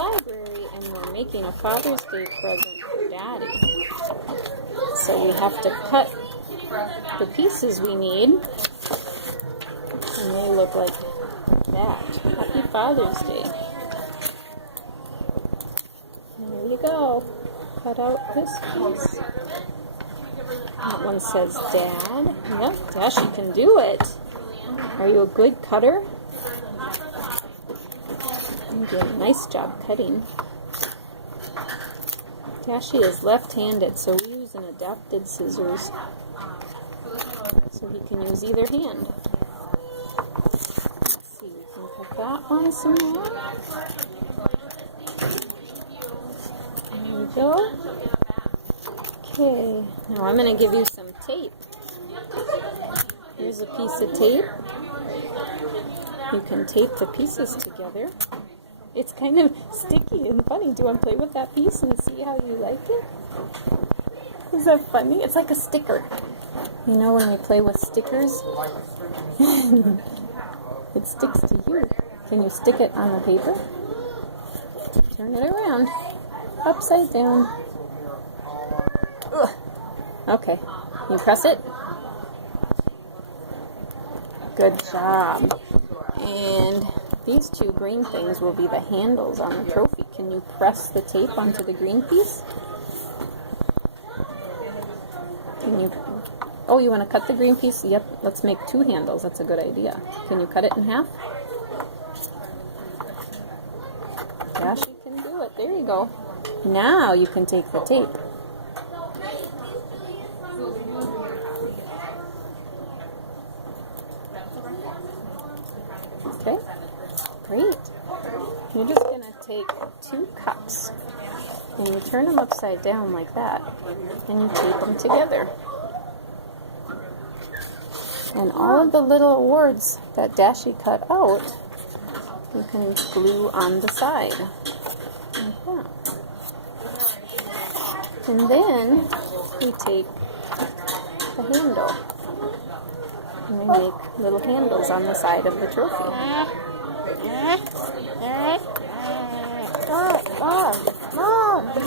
library and we're making a Father's Day present for Daddy. So we have to cut the pieces we need. And they look like that. Happy Father's Day. There you go. Cut out this piece. That one says Dad. Yep, Dashi can do it. Are you a good cutter? You did a nice job cutting. Dashi is left-handed, so we use an adapted scissors so he can use either hand. Let's see, we can cut that one some more. There we go. Okay, now I'm going to give you some tape. Here's a piece of tape. You can tape the pieces together. It's kind of sticky and funny. Do you want to play with that piece and see how you like it? Is that funny? It's like a sticker. You know when we play with stickers? It sticks to you. Can you stick it on the paper? Turn it around. Upside down. Ugh. Okay. You press it? Good job. And these two green things will be the handles on the trophy. Can you press the tape onto the green piece? Can you... Oh, you want to cut the green piece? Yep, let's make two handles. That's a good idea. Can you cut it in half? Dashi can do it. There you go. Now you can take the tape. Okay, great. You're just going to take 2 cups and you turn them upside down like that and you tape them together. And all of the little words that Dashi cut out, you can glue on the side like that. And then we tape the handle. And we make little handles on the side of the trophy.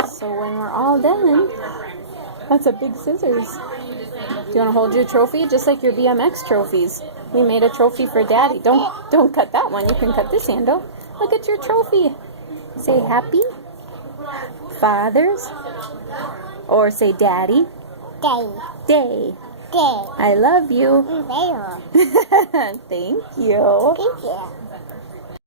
So when we're all done, that's a big scissors. Do you want to hold your trophy? Just like your BMX trophies. We made a trophy for Daddy. Don't cut that one. You can cut this handle. Look at your trophy. Say happy Father's, or say Daddy. Day. Day. I love you. Thank you. Thank you. Thank you.